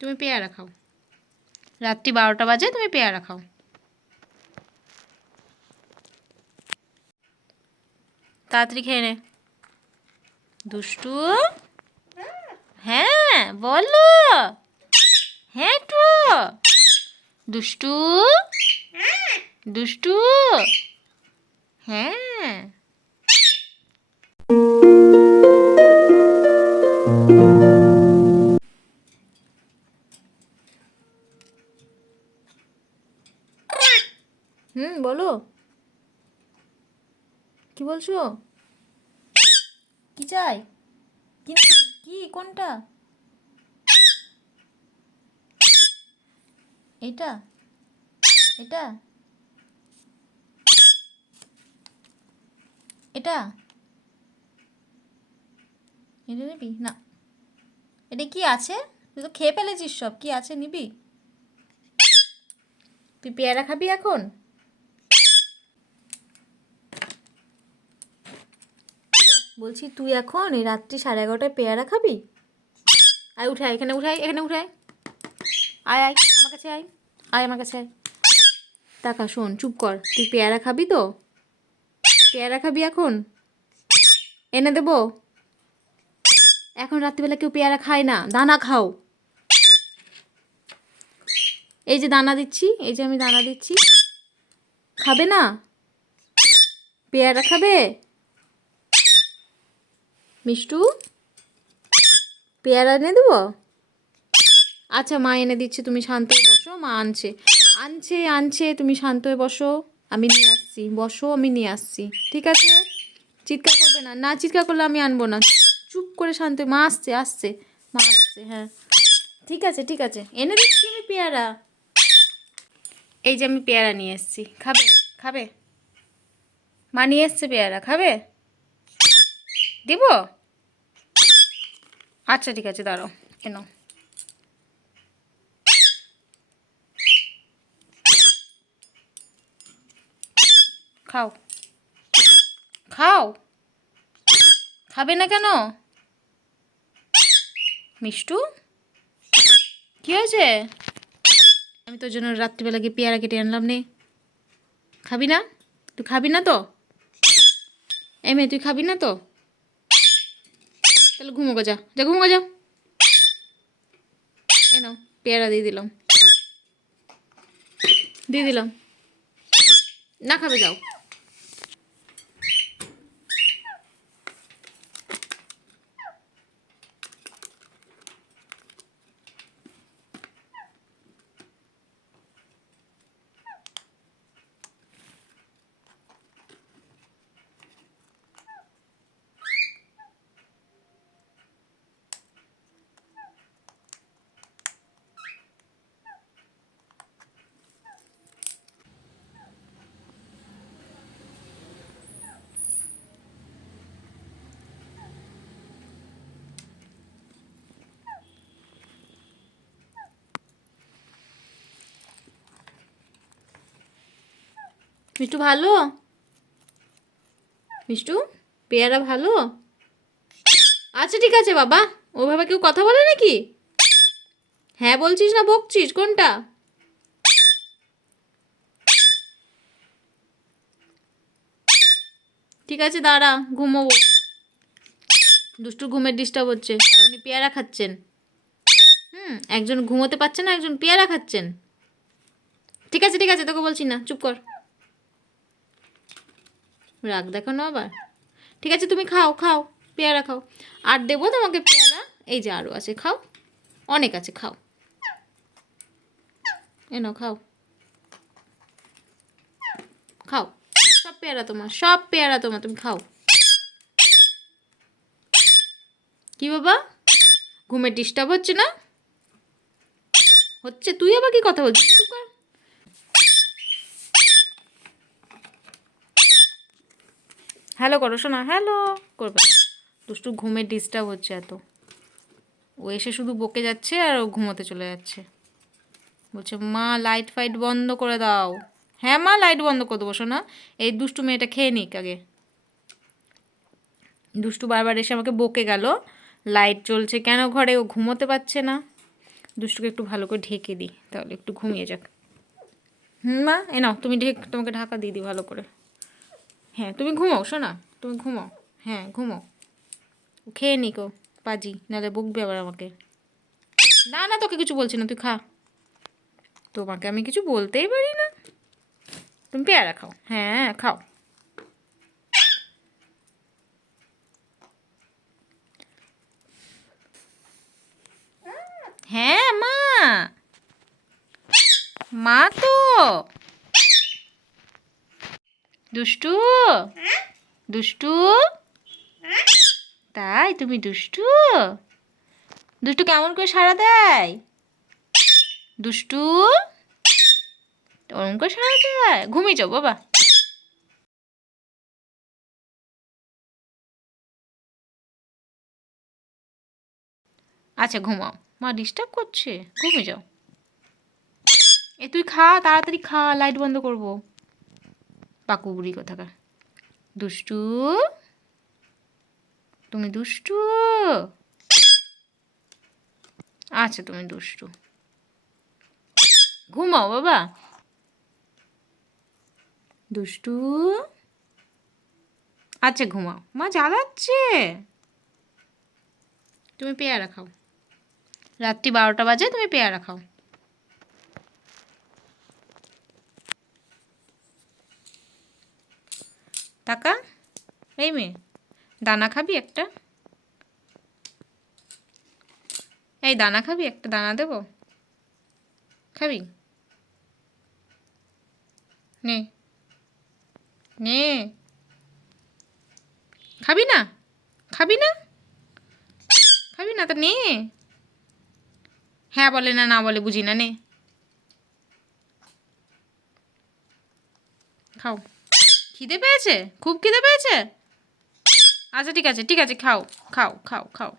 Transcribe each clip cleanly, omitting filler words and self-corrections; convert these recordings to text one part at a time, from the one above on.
তুমি পেয়ারা খাও, রাত্রি 12টা বাজে, তুমি পেয়ারা খাও। তাড়াতাড়ি খেয়ে নে। দুষ্টু, হ্যাঁ বলো, হ্যাঁ তো দুষ্টু, দুষ্টু, হ্যাঁ। বলো, কি বলছো? কি চাই? কি কি কোনটা? এটা, এটা, এটা, এটা নিবি না? এটা কি আছে? তুই তো খেয়ে ফেলেছিস সব, কি আছে নিবি? তুই পেয়ারা খাবি এখন? বলছি তুই এখন এই রাত্রি 11:30টায় পেয়ারা খাবি? আয় উঠাই, এখানে উঠাই, এখানে উঠাই, আয় আয় আমার কাছে আয়, আয় আমার কাছে আয়। টাকা শোন, চুপ কর। তুই পেয়ারা খাবি তো? পেয়ারা খাবি এখন? এনে দেবো? এখন রাত্রিবেলা কেউ পেয়ারা খায় না, দানা খাও। এই যে দানা দিচ্ছি, এই যে আমি দানা দিচ্ছি, খাবে না? পেয়ারা খাবে? মিষ্টু, পেয়ারা এনে দেবো? আচ্ছা মা এনে দিচ্ছে, তুমি শান্ত হয়ে বসো, মা আনছে, আনছে আনছে, তুমি শান্ত হয়ে বসো, আমি নিয়ে আসছি, বসো আমি নিয়ে আসছি, ঠিক আছে? চিৎকার করবে না, না চিৎকার করলে আমি আনবো না, চুপ করে শান্ত হয়ে, মা আসছে আসছে, মা আসছে, হ্যাঁ ঠিক আছে ঠিক আছে, এনে দিচ্ছি আমি পেয়ারা। এই যে আমি পেয়ারা নিয়ে এসেছি, খাবে? খাবে? মা নিয়ে এসছে পেয়ারা, খাবে? দিব? আচ্ছা ঠিক আছে, দাঁড়াও, এনো খাও, খাও, খাবে না কেন? মিষ্টু, কি হয়েছে? আমি তোর জন্য রাত্রিবেলা গিয়ে পেয়ারা কেটে আনলাম, নে, খাবি না? তুই খাবি না তো? এই মেয়ে, তুই খাবি না তো? তাহলে ঘুমো গো, যা যা, ঘুমো গো, যাও। এ নাও, পেয়ারা দিয়ে দিলাম, দিয়ে দিলাম, না খাবে, যাও। মিষ্টু ভালো? মিষ্টু, পেয়ারা ভালো? আচ্ছা ঠিক আছে বাবা, ওইভাবে কেউ কথা বলে নাকি? হ্যাঁ বলছিস না বকছিস, কোনটা? ঠিক আছে দাঁড়া, ঘুমোবো, দুষ্টুর ঘুমের ডিস্টার্ব হচ্ছে, আর উনি পেয়ারা খাচ্ছেন। একজন ঘুমোতে পারছে না, একজন পেয়ারা খাচ্ছেন। ঠিক আছে, তোকে বলছি না, চুপ কর। রাগ দেখানো আবার। ঠিক আছে তুমি খাও, খাও, পেয়ারা খাও। আর দেবো তোমাকে পেয়ারা, এই যে আরও আছে, খাও, অনেক আছে, খাও, এনো খাও, খাও, সব পেয়ারা তোমার, সব পেয়ারা তোমার, তুমি খাও। কি বাবা, ঘুমের ডিস্টার্ব হচ্ছে না? হচ্ছে, তুই আবার কি কথা বলছিস? চুপ কর। হ্যালো করো শোনা, হ্যালো করবে না। দুষ্টু ঘুমের ডিস্টার্ব হচ্ছে এত, ও এসে শুধু বকে যাচ্ছে আর ও ঘুমোতে চলে যাচ্ছে, বলছে মা লাইট ফাইট বন্ধ করে দাও। হ্যাঁ মা লাইট বন্ধ করে দেবো শোনা, এই দুষ্টু মেয়েটা খেয়ে নিক আগে। দুষ্টু বারবার এসে আমাকে বকে গেল, লাইট জ্বলছে কেন ঘরে, ও ঘুমোতে পারছে না। দুষ্টুকে একটু ভালো করে ঢেকে দিই, তাহলে একটু ঘুমিয়ে যাক। মা এ নাও, তুমি তোমাকে ঢাকা দিয়ে দিই ভালো করে। হ্যাঁ তুমি ঘুমাও শোনা, তুমি ঘুমাও। হ্যাঁ ঘুমাও, খেয়ে নিকো পাজি, নাহলে বকবে আবার আমাকে। না না তোকে কিছু বলছি না, তুই খা। তোমাকে আমি কিছু বলতেই পারি না। তুমি পেয়ারা খাও, হ্যাঁ খাও। হ্যাঁ মা, মা তো। দুষ্টু, দুষ্টু, তাই তুমি দুষ্টু? দুষ্টু কেমন করে সাড়া দেয়? দুষ্টু ওরম করে সাড়া দেয়? ঘুমিয়ে যাও বাবা। আচ্ছা ঘুমাও, মা ডিস্টার্ব করছে, ঘুমিয়ে যাও। এ তুই খা, তাড়াতাড়ি খা, লাইট বন্ধ করবো। পাকু বুড়ি কোথাকার। দুষ্টু, তুমি দুষ্টু। আচ্ছা তুমি দুষ্টু, ঘুমাও বাবা। দুষ্টু, আচ্ছা ঘুমাও, মা জ্বালাচ্ছে। তুমি পেয়ারা খাও, রাত্রি 12টা বাজে, তুমি পেয়ারা খাও। টাকা, এই মেয়ে, দানা খাবি একটা? এই দানা খাবি একটা? দানা দেবো, খাবি? নে নে, খাবি না? খাবি না? খাবি না তো নে। হ্যাঁ বলে না, না বলে বুঝি না, নে খাও। খিদে পেয়েছে? খুব খিদে পেয়েছে? আচ্ছা ঠিক আছে ঠিক আছে, খাও খাও খাও খাও।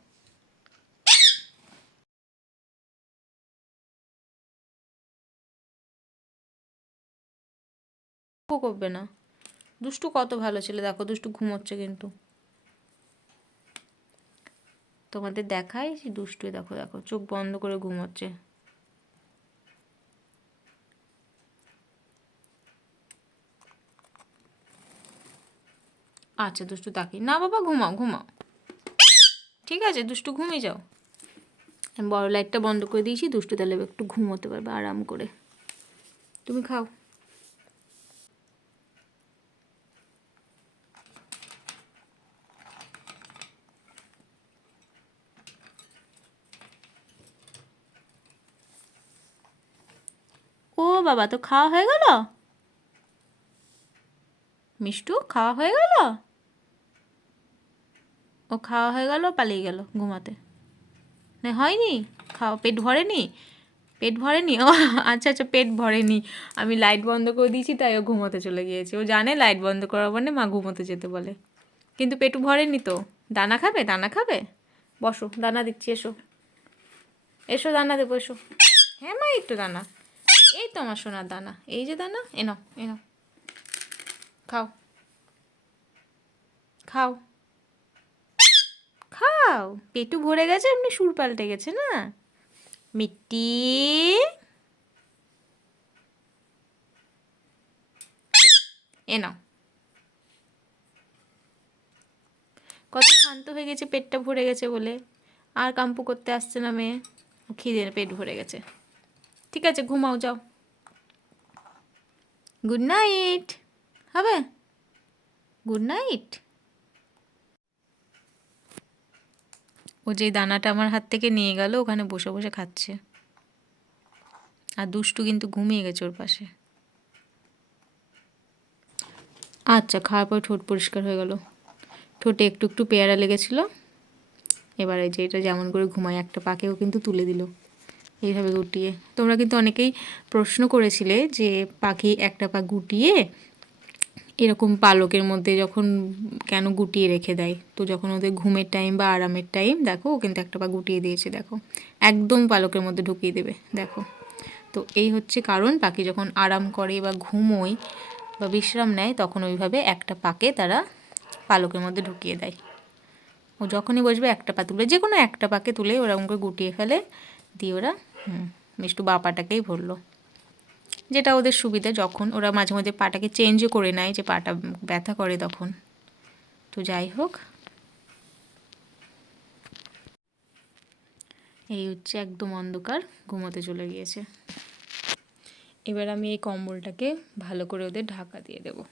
করবে না, দুষ্টু কত ভালো ছেলে, দেখো দুষ্টু ঘুমোচ্ছে কিন্তু। তোমাদের দেখাই সে দুষ্টু, দেখো দেখো চোখ বন্ধ করে ঘুমোচ্ছে। আচ্ছা দুষ্টু তাকি না বাবা, ঘুমাও ঘুমাও, ঠিক আছে দুষ্টু ঘুমিয়ে যাও। আমি বড় লাইটটা বন্ধ করে দিয়েছি, দুষ্টু তাহলে একটু ঘুমোতে পারবে আরাম করে। তুমি খাও। ও বাবা, তো খাওয়া হয়ে গেল? মিষ্টু খাওয়া হয়ে গেল? ও খাওয়া হয়ে গেল, পালিয়ে গেল ঘুমাতে? না হয়নি, খাও, পেট ভরেনি? পেট ভরেনি? ও আচ্ছা আচ্ছা, পেট ভরেনি, আমি লাইট বন্ধ করে দিয়েছি তাই ও ঘুমোতে চলে গিয়েছে। ও জানে লাইট বন্ধ করার মানে মা ঘুমোতে যেতে বলে, কিন্তু পেটু ভরেনি তো। দানা খাবে? দানা খাবে? বসো, দানা দিচ্ছি, এসো এসো, দানা দেবো, এসো। হ্যাঁ মা, একটু দানা, এই তো আমার সোনার দানা, এই যে দানা, এনো এনো, খাও খাও খাও। পেটু ভরে গেছে, এমনি সুর পাল্টে গেছে না। মিট্টি, এ নাও। কত শান্ত হয়ে গেছে পেটটা ভরে গেছে বলে, আর কাম্পু করতে আসছে না মেয়ে, খিদে পেট ভরে গেছে। ঠিক আছে ঘুমাও যাও, গুড নাইট হবে, গুড নাইট। ও যে দানাটা আমার হাত থেকে নিয়ে গেল, ওখানে বসে বসে খাচ্ছে, আর দুষ্টু কিন্তু ঘুমিয়ে গেছে ওর পাশে। আচ্ছা খাওয়ার পর ঠোঁট পরিষ্কার হয়ে গেল, ঠোঁটে একটু একটু পেয়ারা লেগেছিলো। এবারে যে এটা যেমন করে ঘুমায়, একটা পাকেও কিন্তু তুলে দিল এইভাবে গুটিয়ে। তোমরা কিন্তু অনেকেই প্রশ্ন করেছিলে যে পাখি একটা পা গুটিয়ে এরকম পালকের মধ্যে যখন কেন গুটিয়ে রেখে দেয়। তো যখন ওদের ঘুমের টাইম বা আরামের টাইম, দেখো ও কিন্তু একটা পা গুটিয়ে দিয়েছে, দেখো একদম পালকের মধ্যে ঢুকিয়ে দেবে, দেখো। তো এই হচ্ছে কারণ, পাখি যখন আরাম করে বা ঘুমোয় বা বিশ্রাম নেয়, তখন ওইভাবে একটা পাকে তারা পালকের মধ্যে ঢুকিয়ে দেয়। ও যখনই বসবে একটা পা তুলে, যে কোনো একটা পাকে তুলে ওরকম করে গুটিয়ে ফেলে, দিয়ে ওরা একটু বা পাটাকেই ভরলো, যেটা ওদের সুবিধা। যখন ওরা মাঝে মাঝে পাটাকে চেঞ্জও করে নেয়, যে পাটা ব্যথা করে তখন। তো যাই হোক, এই হচ্ছে একদম অন্ধকার, ঘুমোতে চলে গিয়েছে। এবার আমি এই কম্বলটাকে ভালো করে ওদের ঢাকা দিয়ে দেবো।